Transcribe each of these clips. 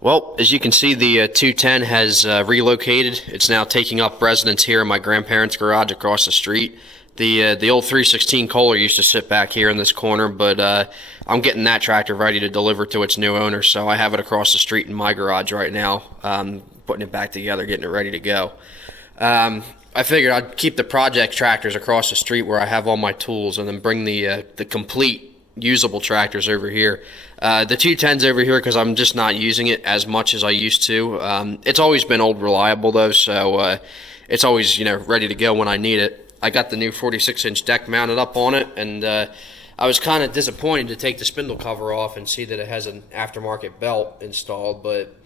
Well, as you can see, the 210 has relocated. It's now taking up residence here in my grandparents' garage across the street. The old 316 Kohler used to sit back here in this corner, but I'm getting that tractor ready to deliver to its new owner, so I have it across the street in my garage right now, putting it back together, getting it ready to go. I figured I'd keep the project tractors across the street where I have all my tools, and then bring the complete usable tractors over here. The 210's over here because I'm just not using it as much as I used to. It's always been old reliable though, so it's always ready to go when I need it. I got the new 46-inch deck mounted up on it, and I was kind of disappointed to take the spindle cover off and see that it has an aftermarket belt installed, but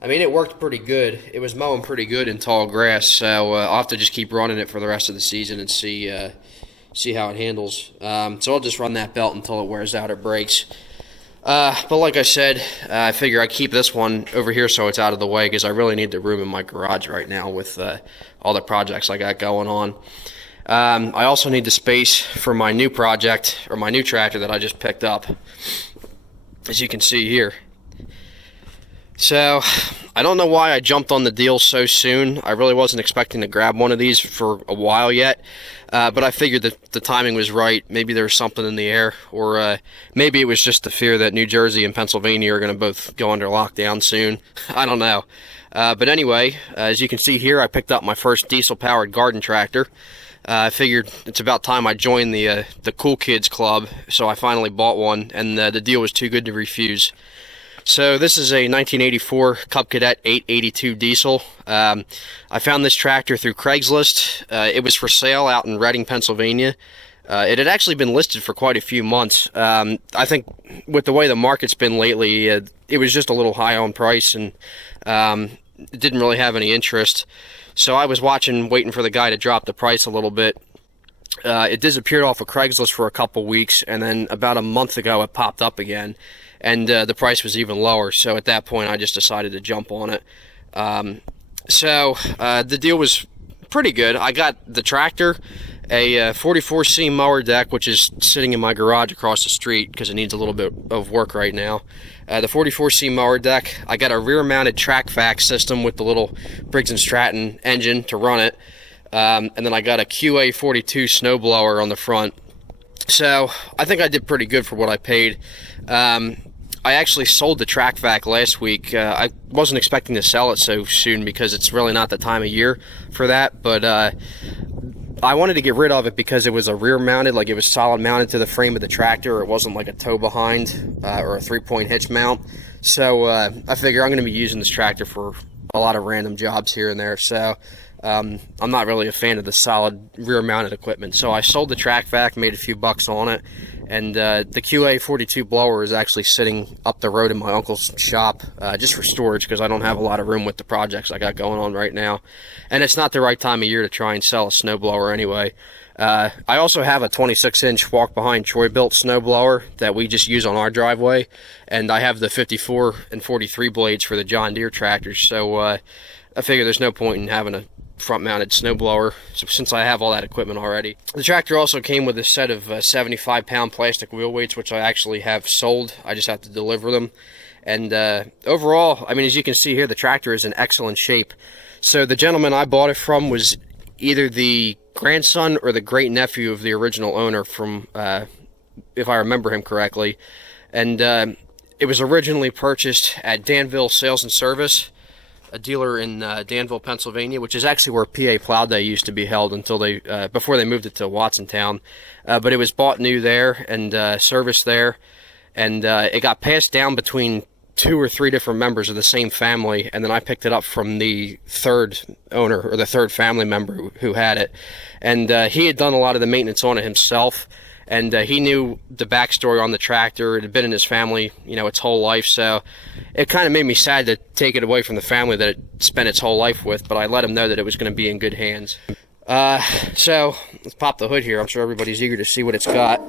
I mean, it worked pretty good. It was mowing pretty good in tall grass, so I'll have to just keep running it for the rest of the season and see how it handles. So I'll just run that belt until it wears out or breaks. But like I said, I figure I keep this one over here so it's out of the way, because I really need the room in my garage right now with all the projects I got going on. I also need the space for my new project, or my new tractor that I just picked up, as you can see here. So, I don't know why I jumped on the deal so soon. I really wasn't expecting to grab one of these for a while yet, but I figured that the timing was right. Maybe there was something in the air, or maybe it was just the fear that New Jersey and Pennsylvania are going to both go under lockdown soon. I don't know. But anyway, as you can see here, I picked up my first diesel-powered garden tractor. I figured it's about time I joined the Cool Kids Club, so I finally bought one, and the deal was too good to refuse. So this is a 1984 Cub Cadet 882 diesel. I found this tractor through Craigslist. It was for sale out in Reading, Pennsylvania. It had actually been listed for quite a few months. I think with the way the market's been lately, it was just a little high on price, and it didn't really have any interest. So I was waiting for the guy to drop the price a little bit. It disappeared off of Craigslist for a couple weeks, and then about a month ago it popped up again, and the price was even lower. So at that point I just decided to jump on it. The deal was pretty good. I got the tractor, a 44C mower deck, which is sitting in my garage across the street because it needs a little bit of work right now. The 44C mower deck. I got a rear-mounted track vac system with the little Briggs & Stratton engine to run it. And then I got a QA42 snowblower on the front. So I think I did pretty good for what I paid. I actually sold the track vac last week. I wasn't expecting to sell it so soon because it's really not the time of year for that, but I wanted to get rid of it because it was a rear mounted, like it was solid mounted to the frame of the tractor. It wasn't like a tow behind or a 3-point hitch mount. So I figure I'm going to be using this tractor for a lot of random jobs here and there. So I'm not really a fan of the solid rear mounted equipment. So I sold the track vac, made a few bucks on it. And the QA42 blower is actually sitting up the road in my uncle's shop just for storage, because I don't have a lot of room with the projects I got going on right now. And it's not the right time of year to try and sell a snowblower anyway. I also have a 26-inch walk-behind Troy-built snowblower that we just use on our driveway. And I have the 54 and 43 blades for the John Deere tractors. So I figure there's no point in having a front-mounted snowblower, so since I have all that equipment already. The tractor also came with a set of 75-pound plastic wheel weights, which I actually have sold. I just have to deliver them. And overall, I mean, as you can see here, the tractor is in excellent shape. So the gentleman I bought it from was either the grandson or the great-nephew of the original owner, from if I remember him correctly. And it was originally purchased at Danville Sales and Service, a dealer in Danville, Pennsylvania, which is actually where PA Plow Day used to be held until before they moved it to Watsontown. But it was bought new there and serviced there, and it got passed down between 2 or 3 different members of the same family, and then I picked it up from the third owner, or the third family member who had it. And he had done a lot of the maintenance on it himself, and he knew the backstory on the tractor. It had been in his family, its whole life, so it kind of made me sad to take it away from the family that it spent its whole life with, but I let him know that it was going to be in good hands. So let's pop the hood here. I'm sure everybody's eager to see what it's got.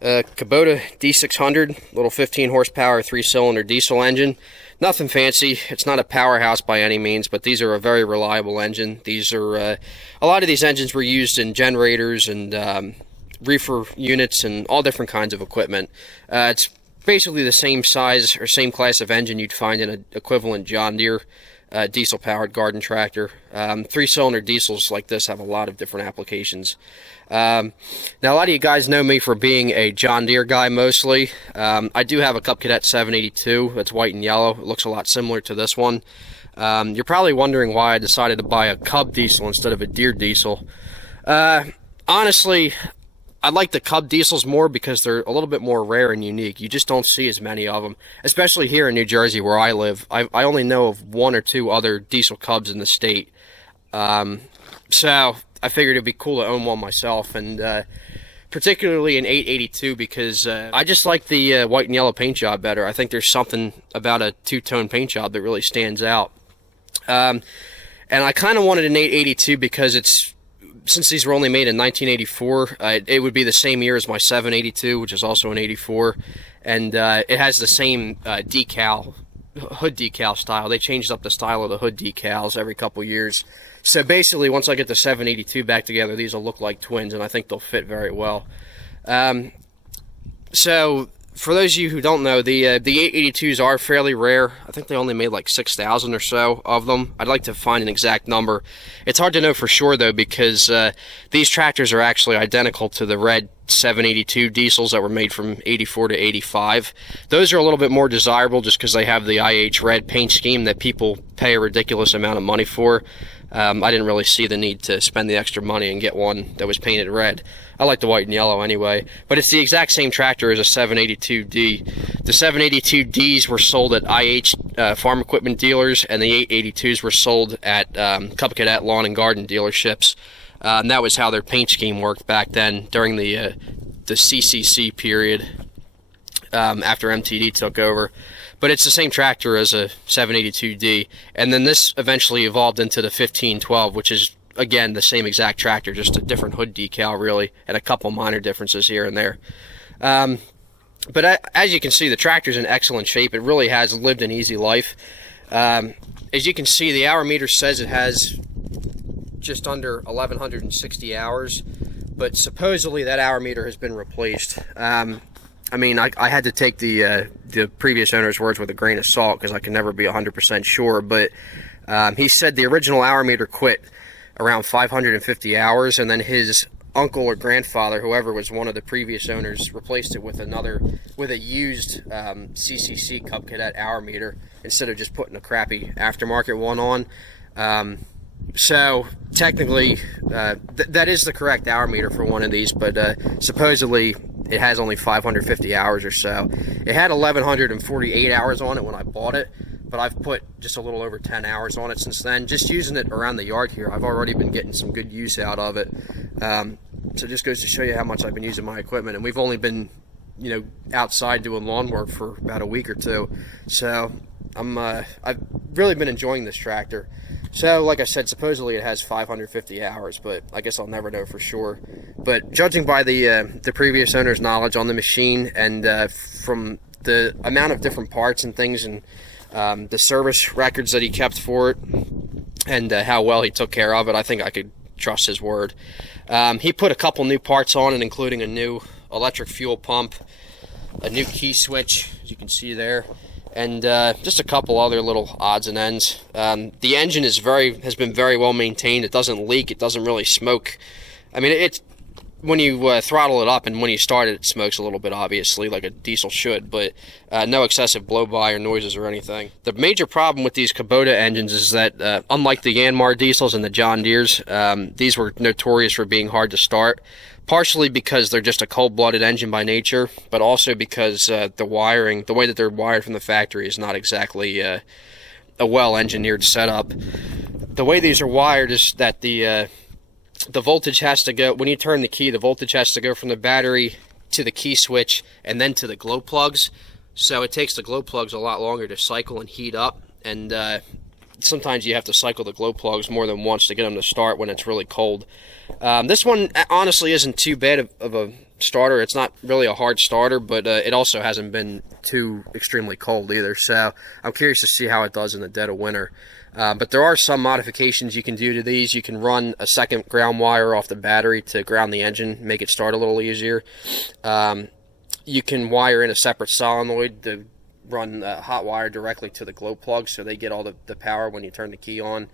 Kubota D600, little 15 horsepower, 3-cylinder diesel engine. Nothing fancy. It's not a powerhouse by any means, but these are a very reliable engine. These are a lot of these engines were used in generators and reefer units and all different kinds of equipment. It's basically the same size or same class of engine you'd find in an equivalent John Deere diesel-powered garden tractor. Three-cylinder diesels like this have a lot of different applications. Now, a lot of you guys know me for being a John Deere guy mostly. I do have a Cub Cadet 782 that's white and yellow. It looks a lot similar to this one. You're probably wondering why I decided to buy a Cub diesel instead of a Deere diesel. Honestly, I like the Cub diesels more because they're a little bit more rare and unique. You just don't see as many of them, especially here in New Jersey where I live. I only know of one or two other diesel Cubs in the state. So I figured it'd be cool to own one myself, and particularly an 882 because I just like the white and yellow paint job better. I think there's something about a two-tone paint job that really stands out. And I kind of wanted an 882 because since these were only made in 1984, it would be the same year as my 782, which is also an 84, and it has the same hood decal style. They changed up the style of the hood decals every couple years. So basically, once I get the 782 back together, these will look like twins, and I think they'll fit very well. So for those of you who don't know, the 882s are fairly rare. I think they only made like 6,000 or so of them. I'd like to find an exact number. It's hard to know for sure, though, because these tractors are actually identical to the red 782 diesels that were made from 84 to 85. Those are a little bit more desirable just because they have the IH red paint scheme that people pay a ridiculous amount of money for. I didn't really see the need to spend the extra money and get one that was painted red. I like the white and yellow anyway, but it's the exact same tractor as a 782D. The 782Ds were sold at IH farm equipment dealers, and the 882s were sold at Cub Cadet lawn and garden dealerships. And that was how their paint scheme worked back then during the CCC period after MTD took over. But it's the same tractor as a 782D, and then this eventually evolved into the 1512, which is again the same exact tractor, just a different hood decal really, and a couple minor differences here and there. But as you can see, the tractor's in excellent shape. It really has lived an easy life. As you can see, the hour meter says it has just under 1,160 hours, but supposedly that hour meter has been replaced. I mean, I had to take the previous owner's words with a grain of salt because I can never be 100% sure, but he said the original hour meter quit around 550 hours, and then his uncle or grandfather, whoever was one of the previous owners, replaced it with a used CCC Cub Cadet hour meter instead of just putting a crappy aftermarket one on. So technically, that is the correct hour meter for one of these, but supposedly it has only 550 hours or so. It had 1,148 hours on it when I bought it, but I've put just a little over 10 hours on it since then. Just using it around the yard here, I've already been getting some good use out of it. So it just goes to show you how much I've been using my equipment, and we've only been, outside doing lawn work for about a week or two. So I've really been enjoying this tractor. So, like I said, supposedly it has 550 hours, but I guess I'll never know for sure. But judging by the previous owner's knowledge on the machine and from the amount of different parts and things and the service records that he kept for it and how well he took care of it, I think I could trust his word. He put a couple new parts on it, including a new electric fuel pump, a new key switch, as you can see there, and just a couple other little odds and ends. The engine has been very well maintained. It doesn't leak. It doesn't really smoke. I mean, it's when you throttle it up and when you start it, it smokes a little bit, obviously, like a diesel should, but no excessive blow-by or noises or anything. The major problem with these Kubota engines is that, unlike the Yanmar diesels and the John Deeres, these were notorious for being hard to start, partially because they're just a cold-blooded engine by nature, but also because the way that they're wired from the factory is not exactly a well-engineered setup. The way these are wired is that the voltage has to go, when you turn the key, the voltage has to go from the battery to the key switch and then to the glow plugs. So it takes the glow plugs a lot longer to cycle and heat up, and sometimes you have to cycle the glow plugs more than once to get them to start when it's really cold. This one honestly isn't too bad of a starter. It's not really a hard starter, but it also hasn't been too extremely cold either. So I'm curious to see how it does in the dead of winter. But there are some modifications you can do to these. You can run a second ground wire off the battery to ground the engine, make it start a little easier. you can wire in a separate solenoid to run hot wire directly to the glow plug, so they get all the power when you turn the key on.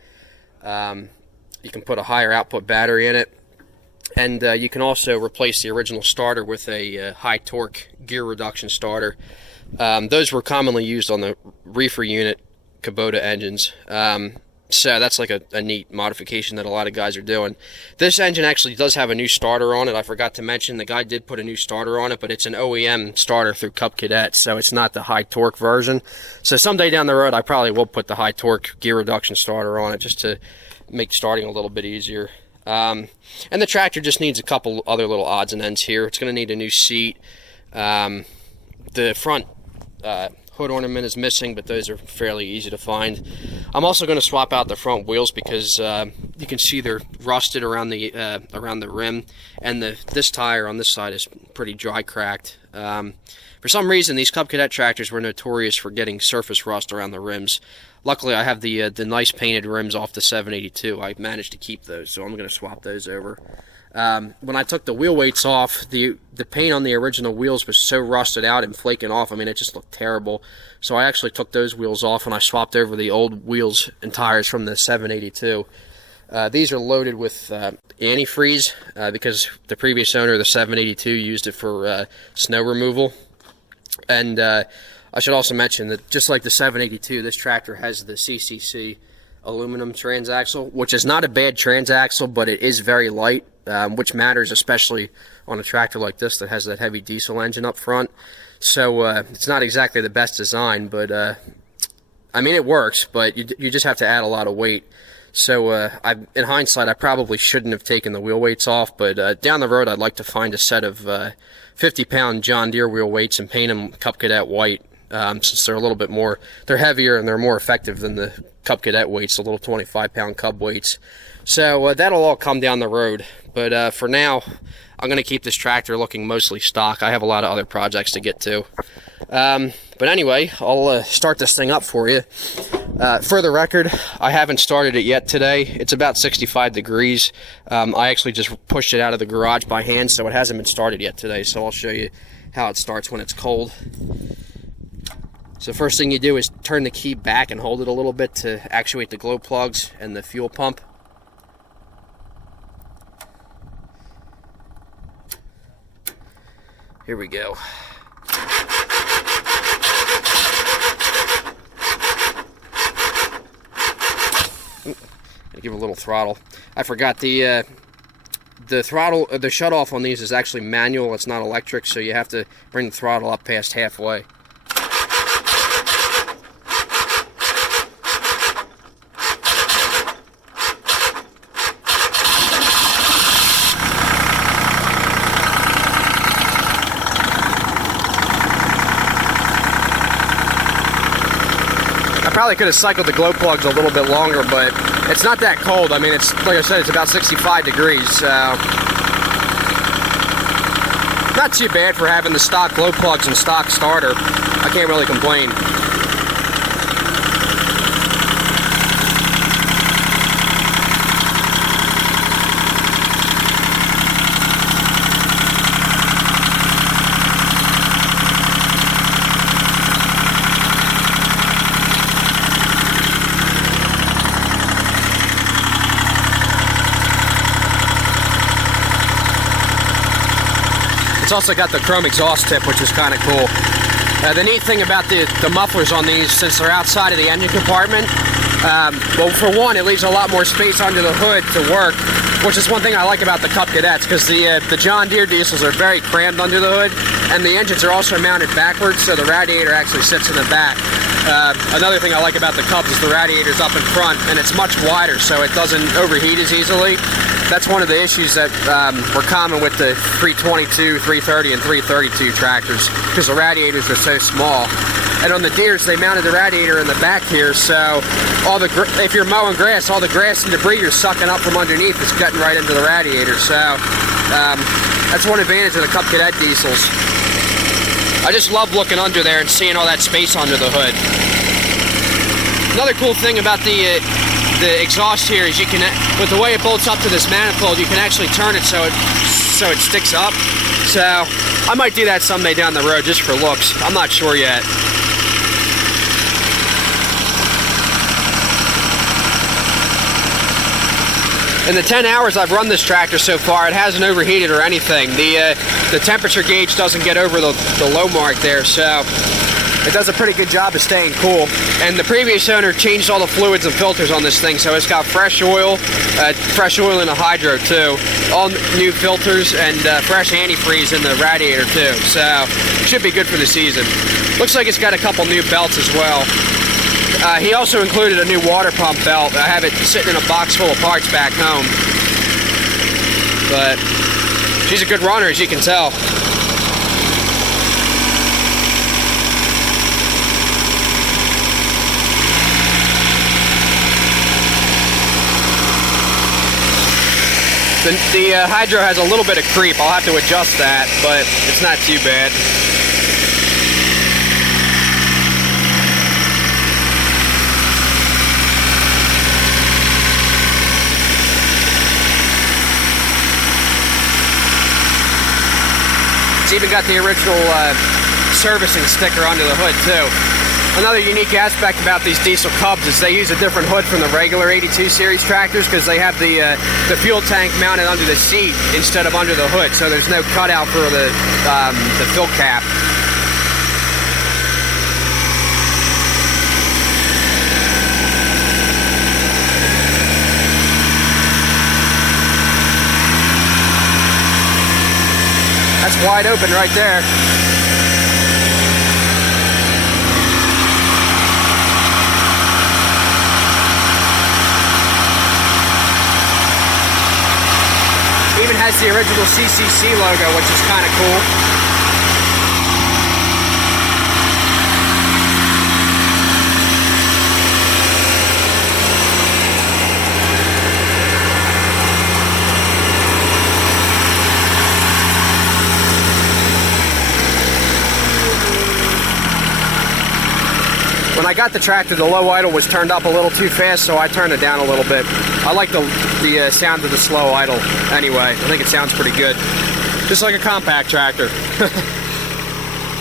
You can put a higher output battery in it, and you can also replace the original starter with a high torque gear reduction starter. Those were commonly used on the reefer unit Kubota engines. So that's like a neat modification that a lot of guys are doing. This engine actually does have a new starter on it. I forgot to mention the guy did put a new starter on it, but it's an OEM starter through Cub Cadet, so it's not the high torque version. So someday down the road I probably will put the high torque gear reduction starter on it just to make starting a little bit easier. And the tractor just needs a couple other little odds and ends here. It's going to need a new seat. The front hood ornament is missing, but those are fairly easy to find. I'm also going to swap out the front wheels because you can see they're rusted around the rim, and this tire on this side is pretty dry cracked. For some reason, these Cub Cadet tractors were notorious for getting surface rust around the rims. Luckily, I have the nice painted rims off the 782. I managed to keep those, so I'm going to swap those over. When I took the wheel weights off, the paint on the original wheels was so rusted out and flaking off. I mean, it just looked terrible. So I actually took those wheels off and I swapped over the old wheels and tires from the 782. These are loaded with antifreeze because the previous owner of the 782 used it for snow removal. And I should also mention that just like the 782, this tractor has the CCC aluminum transaxle, which is not a bad transaxle, but it is very light, which matters especially on a tractor like this that has that heavy diesel engine up front. So it's not exactly the best design, but I mean, it works, but you just have to add a lot of weight. So in hindsight, I probably shouldn't have taken the wheel weights off, but down the road I'd like to find a set of 50-pound John Deere wheel weights and paint them Cub Cadet white, since they're a little bit more, they're heavier and they're more effective than the Cub Cadet weights, the little 25-pound Cub weights. So that'll all come down the road, but for now I'm going to keep this tractor looking mostly stock. I have a lot of other projects to get to. But anyway, I'll start this thing up for you. For the record, I haven't started it yet today. It's about 65 degrees. I actually just pushed it out of the garage by hand, so it hasn't been started yet today. So I'll show you how it starts when it's cold. So first thing you do is turn the key back and hold it a little bit to actuate the glow plugs and the fuel pump. Here we go. Give it a little throttle. I forgot the throttle, the shut off on these is actually manual. It's not electric, so you have to bring the throttle up past halfway. I probably could have cycled the glow plugs a little bit longer, but it's not that cold. I mean, it's like I said, it's about 65 degrees. Not too bad for having the stock glow plugs and stock starter. I can't really complain. It's also got the chrome exhaust tip, which is kind of cool. The neat thing about the mufflers on these, since they're outside of the engine compartment, well, for one, it leaves a lot more space under the hood to work, which is one thing I like about the Cub Cadets, because the John Deere diesels are very crammed under the hood, and the engines are also mounted backwards, so the radiator actually sits in the back. Another thing I like about the Cubs is the radiator's up in front, and it's much wider, so it doesn't overheat as easily. That's one of the issues that were common with the 322, 330, and 332 tractors, because the radiators are so small. And on the Deeres, they mounted the radiator in the back here, so if you're mowing grass, all the grass and debris you're sucking up from underneath is cutting right into the radiator. So that's one advantage of the Cub Cadet diesels. I just love looking under there and seeing all that space under the hood. Another cool thing about the exhaust here is you can, with the way it bolts up to this manifold, you can actually turn it so it so it sticks up. So I might do that someday down the road just for looks. I'm not sure yet. In the 10 hours I've run this tractor so far, it hasn't overheated or anything. The temperature gauge doesn't get over the low mark there, so it does a pretty good job of staying cool. And the previous owner changed all the fluids and filters on this thing, so it's got fresh oil in the hydro too, all new filters, and fresh antifreeze in the radiator too. So it should be good for the season. Looks like it's got a couple new belts as well. He also included a new water pump belt. I have it sitting in a box full of parts back home. But she's a good runner, as you can tell. The hydro has a little bit of creep. I'll have to adjust that, but it's not too bad. It's even got the original servicing sticker under the hood too. Another unique aspect about these diesel Cubs is they use a different hood from the regular 82 series tractors because they have the fuel tank mounted under the seat instead of under the hood, so there's no cutout for the fill cap. That's wide open right there. Even has the original CCC logo, which is kind of cool. When I got the tractor, the low idle was turned up a little too fast, so I turned it down a little bit. I like the sound of the slow idle anyway. I think it sounds pretty good. Just like a compact tractor.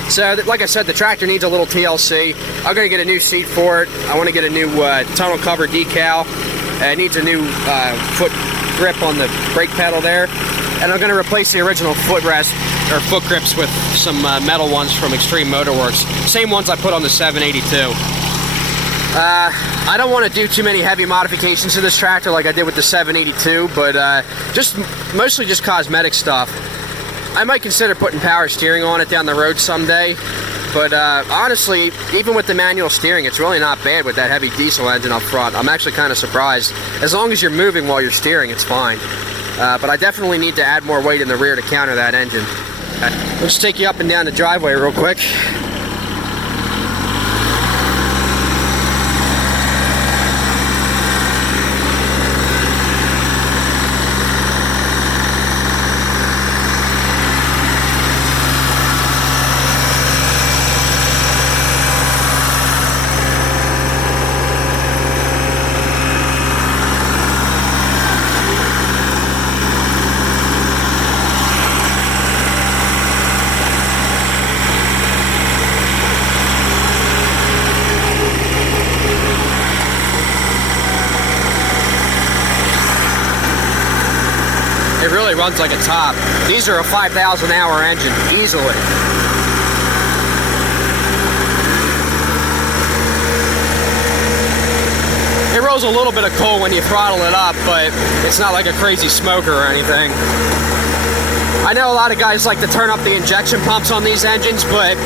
So, like I said, the tractor needs a little TLC. I'm going to get a new seat for it. I want to get a new tunnel cover decal. It needs a new foot grip on the brake pedal there. And I'm going to replace the original footrest or foot grips with some metal ones from Extreme Motorworks. Same ones I put on the 782. I don't want to do too many heavy modifications to this tractor like I did with the 782, but mostly just cosmetic stuff. I might consider putting power steering on it down the road someday, but honestly, even with the manual steering, it's really not bad with that heavy diesel engine up front. I'm actually kind of surprised. As long as you're moving while you're steering, it's fine. But I definitely need to add more weight in the rear to counter that engine. Let's take you up and down the driveway real quick. It really runs like a top. These are a 5,000 hour engine, easily. It rolls a little bit of coal when you throttle it up, but it's not like a crazy smoker or anything. I know a lot of guys like to turn up the injection pumps on these engines, but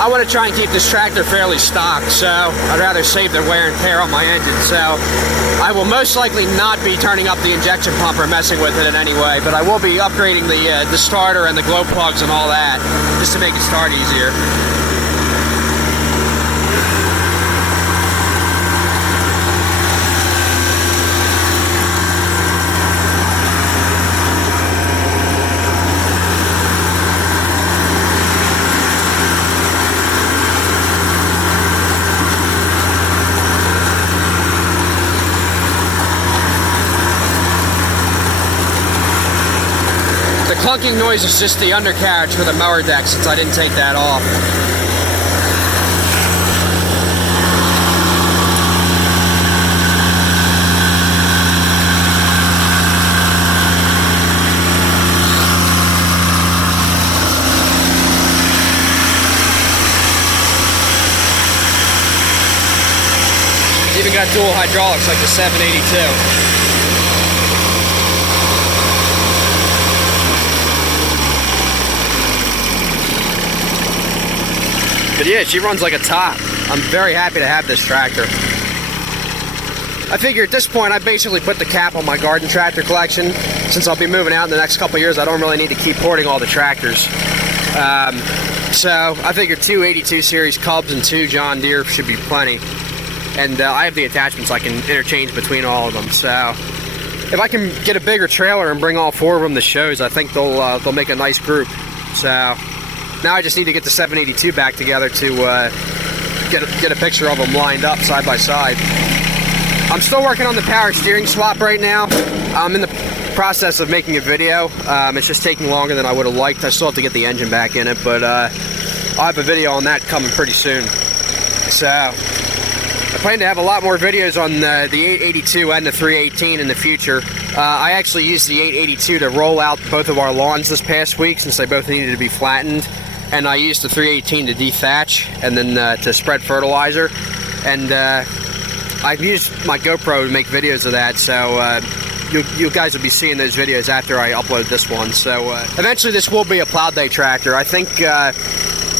I want to try and keep this tractor fairly stock, so I'd rather save the wear and tear on my engine. So I will most likely not be turning up the injection pump or messing with it in any way, but I will be upgrading the starter and the glow plugs and all that, just to make it start easier. sucking noise is just the undercarriage for the mower deck, since I didn't take that off. Even got dual hydraulics like the 782. But yeah, she runs like a top. I'm very happy to have this tractor. I figure at this point I basically put the cap on my garden tractor collection. Since I'll be moving out in the next couple of years, I don't really need to keep hoarding all the tractors. So I figure 2 82 series Cubs and 2 John Deere should be plenty. And I have the attachments I can interchange between all of them. So if I can get a bigger trailer and bring all 4 of them to shows, I think they'll make a nice group. So now I just need to get the 782 back together to get a picture of them lined up side by side. I'm still working on the power steering swap right now. I'm in the process of making a video. It's just taking longer than I would have liked. I still have to get the engine back in it, but I'll have a video on that coming pretty soon. So I plan to have a lot more videos on the 882 and the 318 in the future. I actually used the 882 to roll out both of our lawns this past week, since they both needed to be flattened. And I used the 318 to dethatch and then to spread fertilizer. And I've used my GoPro to make videos of that, so you guys will be seeing those videos after I upload this one. So eventually this will be a plow day tractor. I think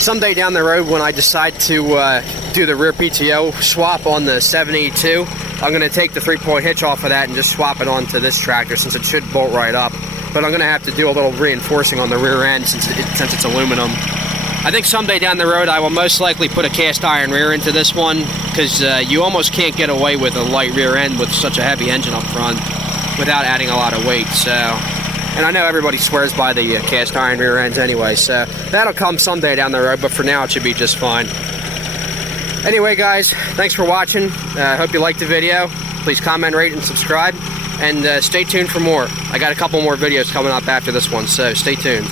someday down the road, when I decide to do the rear PTO swap on the 782, I'm going to take the 3-point hitch off of that and just swap it onto this tractor, since it should bolt right up. But I'm going to have to do a little reinforcing on the rear end since it's aluminum. I think someday down the road I will most likely put a cast iron rear into this one, because you almost can't get away with a light rear end with such a heavy engine up front without adding a lot of weight. So, and I know everybody swears by the cast iron rear ends anyway, so that'll come someday down the road, but for now it should be just fine. Anyway guys, thanks for watching. I hope you liked the video. Please comment, rate, and subscribe, and stay tuned for more. I got a couple more videos coming up after this one, so stay tuned.